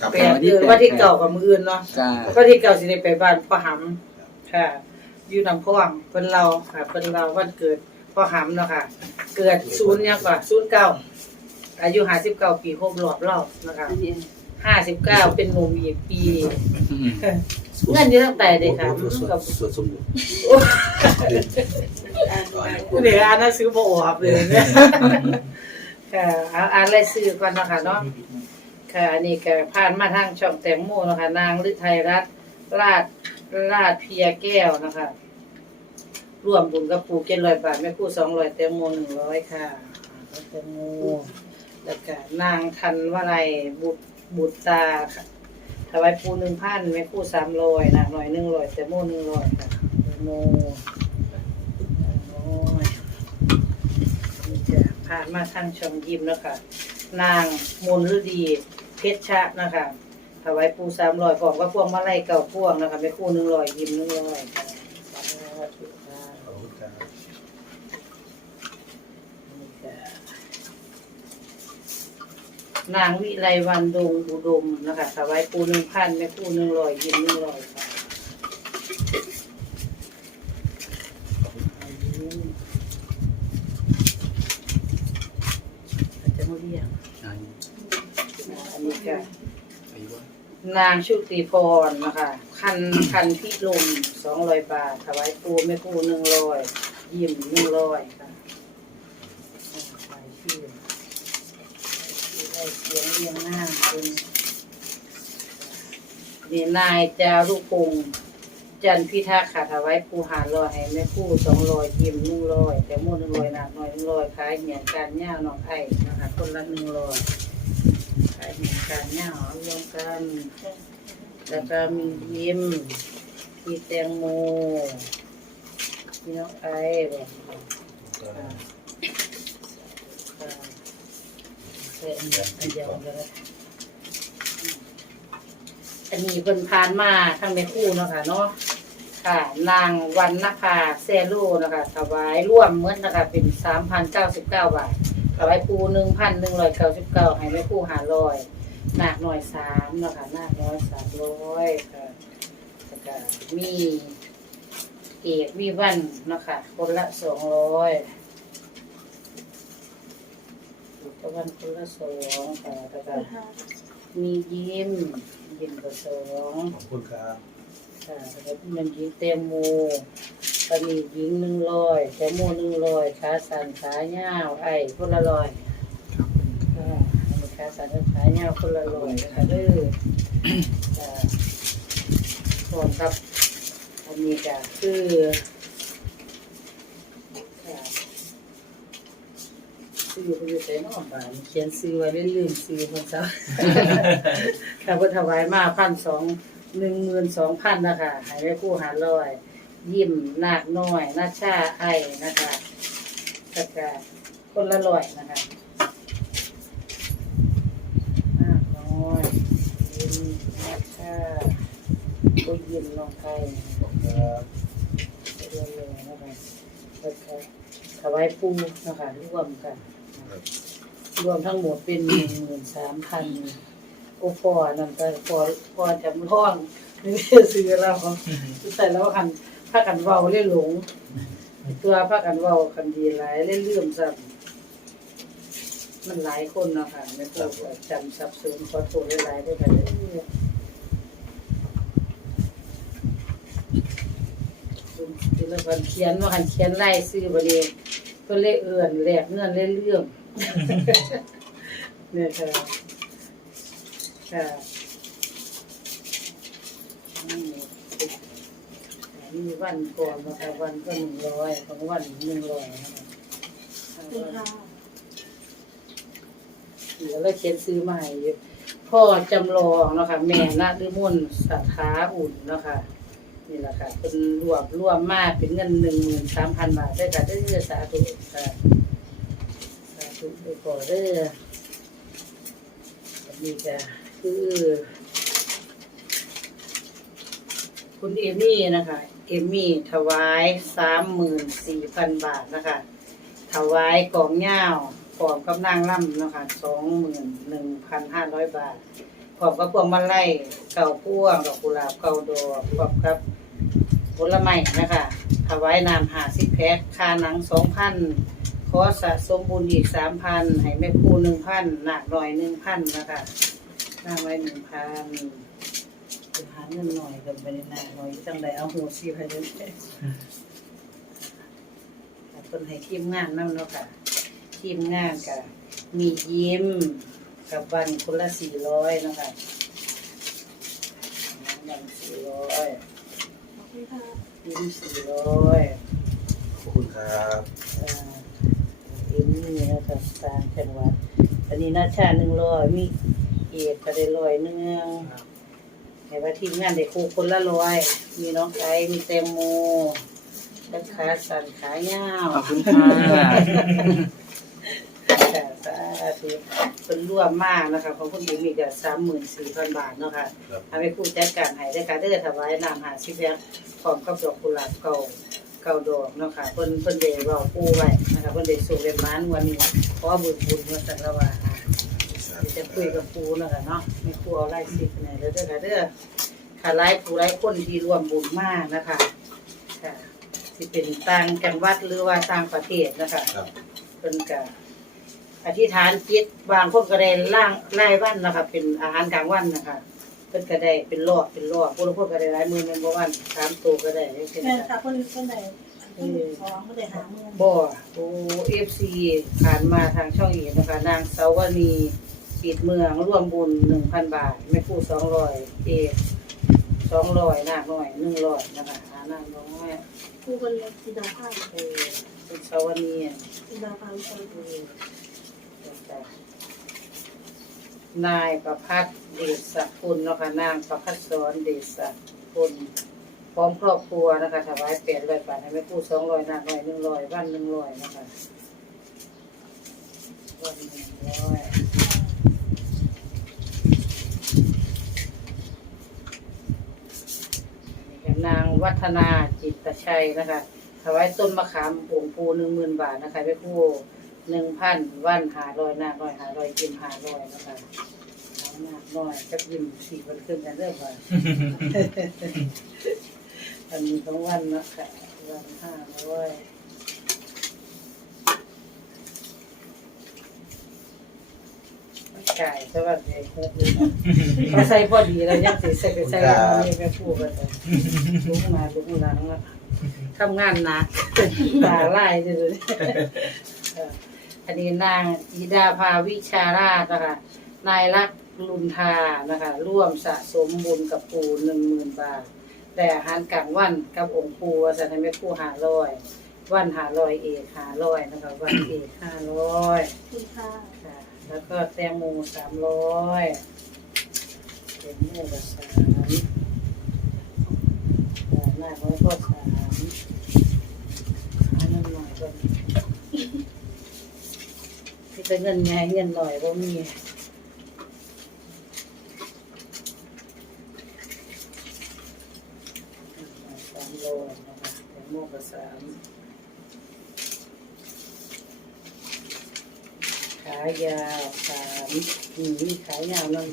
ครับ แปดเดือนว่าที่เก่ากับมืออื่นเนาะจ้าว่าที่เก่าสิได้ไปบ้านป้าหำค่ะ อยู่นำพ่วงเพิ่นเราค่ะเพิ่นเราวันเกิดป้าหำเนาะค่ะ เกิดศูนย์ยังกว่าศูนย์เก้าอายุห้าสิบเก้าปีครบรอบรอบนะคะห้าสิบเก้าเป็นหนุ่มอีกปีอืมเงินอยู่ตั้งแต่เด็กค่ะส่วนกับส่วนสมบูรณ์ผู้เด็กอ่านหนังสือบ่ออกเลยเนี่ยค่ะเอาอ่านรายชื่อก่อนเนาะคะเนาะ ค่ะอันนี้ก็ผ่านมาทางช่องแตงโมนะคะ นางฤทัยรัตน์ราชราชเพียแก้วนะคะร่วมบุญกับปู่เจ็ดร้อยบาทแม่คู่สองร้อยแตงโมหนึ่งร้อยค่ะแตงโมแล้วก็นางทันวลัยบุตรบุตรตาค่ะถวายปูหนึ่งพันแม่คู่สามร้อยนางหน่อยหนึ่งร้อยแตงโมหนึ่งร้อยค่ะแตงโมโอ้ยนี่จะผ่านมาทางช่องยิมแล้วค่ะนางมนฤดี เพชรชะนะคะถวายปูสามรอยพร้อมก็พวงมาลัยเก่าพวงนะคะไม่คู่หนึ่งรอยยิ้มหนึ่งรอยขอบคุณครับนางวิไลวันดงอุดมนะคะถวายปูหนึ่งพันไม่คู่หนึ่งรอยยิ้มหนึ่งรอยค่ะอาจจะมาเรียก อัน อันนี้ก็ ไปวะ นางชุติพรนะคะคันคันพิลมสองร้อยบาทถวายปูแม่ปูหนึ่งร้อยยิ้มหนึ่งร้อยค่ะใส่ชื่อชื่อได้เสียงเรียงหน้าเป็นนี่นายจารุพงษ์จันพิทักษ์ค่ะถวายปูหาร้อยให้แม่ปูสองร้อยยิ้มหนึ่งร้อยแต่โม่หนึ่งร้อยหนักหน่อยหนึ่งร้อยขายเหยียนการย่าน้องไอ้นะคะคนละหนึ่งร้อย ขายเหมือนกันเนี่ยหอรวมกันแล้วก็มียิ้มมีแตงโมมีน้องไอแบบค่ะค่ะใส่อันเดียวอันเดียวกันเลยอันนี้เพิ่นพานมาทั้งในคู่เนาะค่ะเนาะค่ะนางวันนภาแซลูนะคะถวายร่วมเมื่อนะคะเป็นสามพันเก้าสิบเก้าบาท ถวายปูหนึ่งพันหนึ่งร้อยเก้าสิบเก้าให้แม่ปูหาร้อยหนักหน่อยสามเนาะค่ะหนักน้อยสามร้อยค่ะแล้วก็มีเอกมีวันเนาะค่ะคนละสองร้อยตะวันคนละสองค่ะแล้วก็มียิ้มยิ้มก็สองขอบคุณครับค่ะแล้วก็มันยิงเต็ม โมก็มียิงหนึ่งร้อยแตงโมหนึ่งร้อยขาสั่นขาเงาวไอ้คนละร้อยค่ะอันนี้ขาสั่นกับขาเงาวคนละร้อยนะคะเด้อค่ะพร้อมครับอันนี้ก็คือค่ะซื้อไปอยู่ใส่นอกบ้านเขียนซื้อไว้เล่นลืมซื้อคนซะค่ะเพิ่นถวายมาพันสองหนึ่งหมื่นสองพันนะคะใหายไปผู้หาลอย ยิ้มนาคน้อยนาชาไอนะคะกระกาคนละลอยนะคะนาคน้อยยิ้มนาชาก็ยิ้มลงไปขอบคุณครับเรื่อยๆนะคะแล้วก็ถวายปูนะคะร่วมกันรวมทั้งหมดเป็นหนึ่งหมื่นสามพันโอ้พอนั่นก็พอพอจำร้องนี่ซื้อเราแต่แล้วคันพากันเว้าเล่นหลง ตัวพากันเว้าคันดีหลายเล่นเลื่อมซ้ำมันหลายคนเนาะค่ะไม่ต้องจำสับสนขอโทษหลายๆด้วยกันเด้อคือแล้วกันเขียนว่าคันเขียนไล่ซื้อบ่ดีก็เลยเอื่อนแหลกเงื่อนเล่นเรื่องเนี่ยค่ะค่ะนี่ มีวันก่อนนะคะวันก็หนึ่งร้อยของวันหนึ่งร้อยนะคะเดี๋ยวเราเขียนซื้อให้อยู่พ่อจำลองเนาะคะแม่นาฤมลสถาอุ่นเนาะค่ะนี่แหละค่ะเป็นรวบรวมมากเป็นเงินหนึ่งหมื่นสามพันบาทได้ค่ะได้เรือสาธุค่ะสาธุไปก่อนเด้อนนี้ก็คือ คุณเอมี่นะคะ เอมี่ถวายสามหมื่นสี่พันบาทนะคะ ถวายกองเง่าวกองกับนางล่ำนะคะสองหมื่นหนึ่งพันห้าร้อยบาทพร้อมกับพวงมาลัยเก่าพ่วงดอกกุหลาบเก่าดอกพร้อมกับผลไม้นะคะ ถวายน้ำหาสิแพ็คค่าหนังสองพันขอสะสมบุญอีกสามพันให้แม่ครูหนึ่งพันหนักหน่อยหนึ่งพันนะคะหนั่งไว้หนึ่งพัน เงินหน่อยกันไปในหน้าหน่อยจังไดเอาหัวชีพให้เลยคนให้ทีมงานนั่นเนาะค่ะ ทีมงานกับมียิ้มกับวันคนละสี่ร้อยนาะคะวันสี่ร้อยยิ้มสี่ร้อยขอบคุณครับอ่ายิ้มนี่นะครับตามจังหวัดอันนี้นาชาหนึ่งร้อยมีเอกก็ได้ร้อยหนึ่ง แต่ว่าทีมงานได้ครูคนละร้อย มีน้องไก่มีแตงโมและขาสั่นขายาวขอบคุณค่ะค่ะสาธุเป็นร่วมมากนะคะของคุณดีมีกับสามหมื่นสี่พันบาทเนาะค่ะครับทำให้ผู้จัดการให้ได้การได้ถวายนามหาสิบแยกพร้อมกับดอกกุหลาบเก่าเก่าดอกเนาะค่ะเพิ่นเพิ่นได้เว้าปูไว้นะคะเพิ่นได้สู่เรียนมานวันนี้ขอบุญบุญมาสันละว่าอะเดี๋ยว จะคุยกับปูเนาะค่ะเนาะไม่ครูเอาไล่สิบไหนแล้วเด้อค่ะเด้อค่ะหลายผู้หลายคนที่ร่วมบุญมากนะคะค่ะสิเป็นต่างจังหวัดหรือว่าต่างประเทศนะคะครับเพิ่นก็อธิษฐานจิตบางคนก็ได้ล่างไล่วันนะคะเป็นอาหารกลางวันนะคะเพิ่นก็ได้เป็นรอบเป็นรอบพวกเราพวกก็ได้หลายมื้อแม่นบ่วันสามตัวก็ได้จังซี่แม่นะค่ะคะเพิ่นเพิ่นได้เพิ่นสองเพิ่นได้หาเมื่อบ่โอ้ FC ผ่านมาทางช่องอีกนะคะ นางสาวนี ปิดเมืองร่วมบุญ1,000บาทแม่ครู200เอก200นาคน้อย100นะคะหานางน้อยผู้เพิ่นเล็กสิดาภาพเออเป็นสาวนีอะสิดาภาพเพิ่นนายประพัฒน์เดชสกุลเนาะค่ะนางประพัฒสอนเดชสกุลพร้อมครอบครัวนะคะถวายแปดร้อยบาทให้แม่ผู้สองร้อยนางร้อยหนึ่งร้อยวันหนึ่งร้อยนะคะวันหนึ่งร้อยนี่ค่ะนาง วัฒนาจิตชัยนะคะถวายต้นมะขามผงปูหนึ่งหมื่นบาทนะคะแม่ผู้หนึ่งพันวันหาลอยหน้าลอยหาลอยยิ้มหาลอยนะคะหาหน้าลอยกับยิ้มสี่วันขึ้นกันเริ่มก่อนอันนี้ของวันเนาะค่ะวันห้าร้อย ไก่สวัสดีครับมาใส่พอดีแล้วยังสิใส่ไปใส่ยังไม่แม่พูดกันเลยลุกมาลุกหลังแล้วทำงานหนักตาไล่เลยอันนี้นางธิดาภาวิชาราชนะคะนายรักลุนทานะคะ ร่วมสะสมบุญกับปูหนึ่งหมื่นบาท แต่อาหารกลางวันกับองค์ปูว่าสันให้แม่ครู่หาร้อย วันหาร้อยเอกหาร้อยนะคะวันเอกห้าร้อยคุณค่ะค่ะ แล้วก็แตงโมสามร้อยแตงโมก็สามอ่าหน้าน้อยก็สามอันนั้นหน่อยก็ที่จะเงินไงเงินหน่อยก็มีสามโลนะคะแตงโมก็สามายาวสามอืมมีขายาวนั่น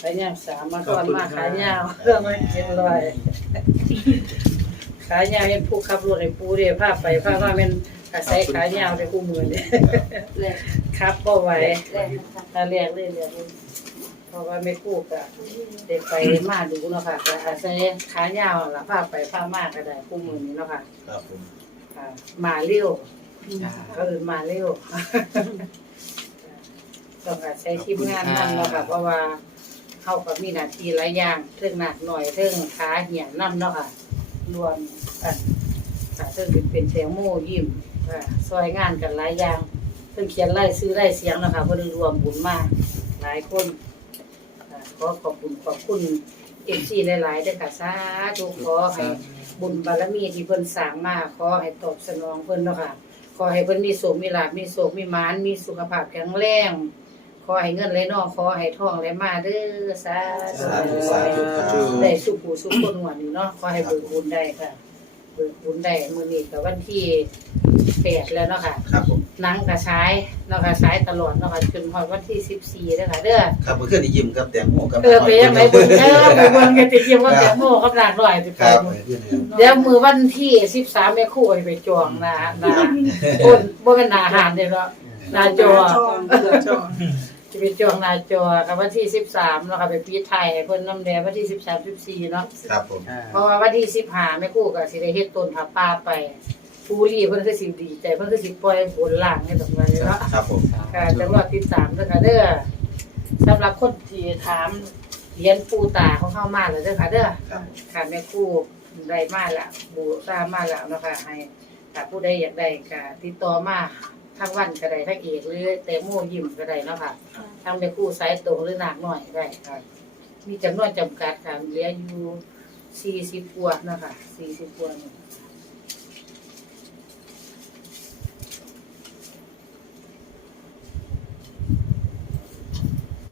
ขายาวสามมาก่อนมาขายาวเรื่องมันเจ็ดร้อยขายาวเป็นผู้ขับรถไอ้ปูเดียผ้าไปผ้ามาเป็นอาศัยขายาวในคู่มือเนี่ยแรกครับก็ไหวแรกนะคะถ้าเรียกเลยเรียกเลยเพราะว่าไม่คู่กะเด็กไปมาดูเนาะค่ะแต่อาศัยขายาวละผ้าไปผ้ามาก็ได้คู่มือนี้เนาะค่ะครับผมอ่ามาเร็ว ก็อื่นมาเร็ว ต้องอาศัยทีมงานนั่นเนาะค่ะเพราะว่าเขาก็มีหน้าที่หลายอย่างเรื่องหนักหน่อยเรื่องขาเหี่ยงน้ำเนาะค่ะรวมกันค่ะเรื่องเป็นเป็นแตงโมยิ้มค่ะซอยงานกันหลายอย่างเรื่องเขียนไล่ซื้อไล่เสียงเนาะค่ะเพื่อรวมบุญมากหลายคนค่ะขอขอบคุณขอบคุณเอ็มซีหลายๆด้วยค่ะสาธุขอให้บุญบารมีที่เพิ่นสร้างมาขอให้ตอบสนองเพิ่นเนาะค่ะขอให้เพิ่นมีโสมมีลาภมีโศกมีหมานมีสุขภาพแข็งแรงข อให้เงินไหลนองขอให้ทองไหลมาเด้อสาธุสาธุสาธุครับได้สุขหูสุขคนหัวนี่เนาะขอให้เบิกบุญได้ค่ะเปิดบุญได้มื้อนี้ก็วันที่แปดแล้วเนาะค่ะครับผมหนังก็ฉายเนาะค่ะฉายตลอดเนาะค่ะจนฮอดวันที่14เด้อค่ะเด้อครับเมื่อคืนนี้ยิ้มกับแตงโมกับเออไปยังไงเบิ่งเด้อไปเบิ่งกันติเทียมกับแตงโมกับนางน้อยสิคไปรับเมื่อคืนนี้เดี๋ยวมือวันที่13แม่ครู่ให้ไปจองหนะนะคนบ่เป็นหน้าอาหารเด้อเนาะหน้าจอ จะไปจองหน้าจอกับวันที่สิบสามเนาะค่ะไปปีไทยให้เพิ่นน้ำแดงวันที่สิบสามสิบสี่เนาะครับผมเพราะว่าวันที่สิบห้าแม่กู้ก็สิได้เฮ็ดต้นผาป่าไปปูรีเพิ่นคือสิดีใจเพิ่นคือสิปล่อยผลล่างให้ตรงนั้นเนาะ ครับผม ค่ะจังหวัดติดตามเด้อค่ะเด้อสำหรับคนที่ถามเหรียญปูตาของเข้ามาแล้วเด้อค่ะเด้อครับ ค่ะแม่กู้ได้มาแล้วบูชามาแล้วเนาะค่ะให้ถ้าผู้ใดอยากได้ก็ติดต่อมา ทางวันก็ได้ทางเอกหรือแตงโมยิ้มก็ได้เนาะค่ะทางไปคู่สายตรงหรือหนักหน่อยได้ค่ะ มีจำนวนจำกัดค่ะเหลืออยู่สี่สิบกว่านะคะสี่สิบกว่านี่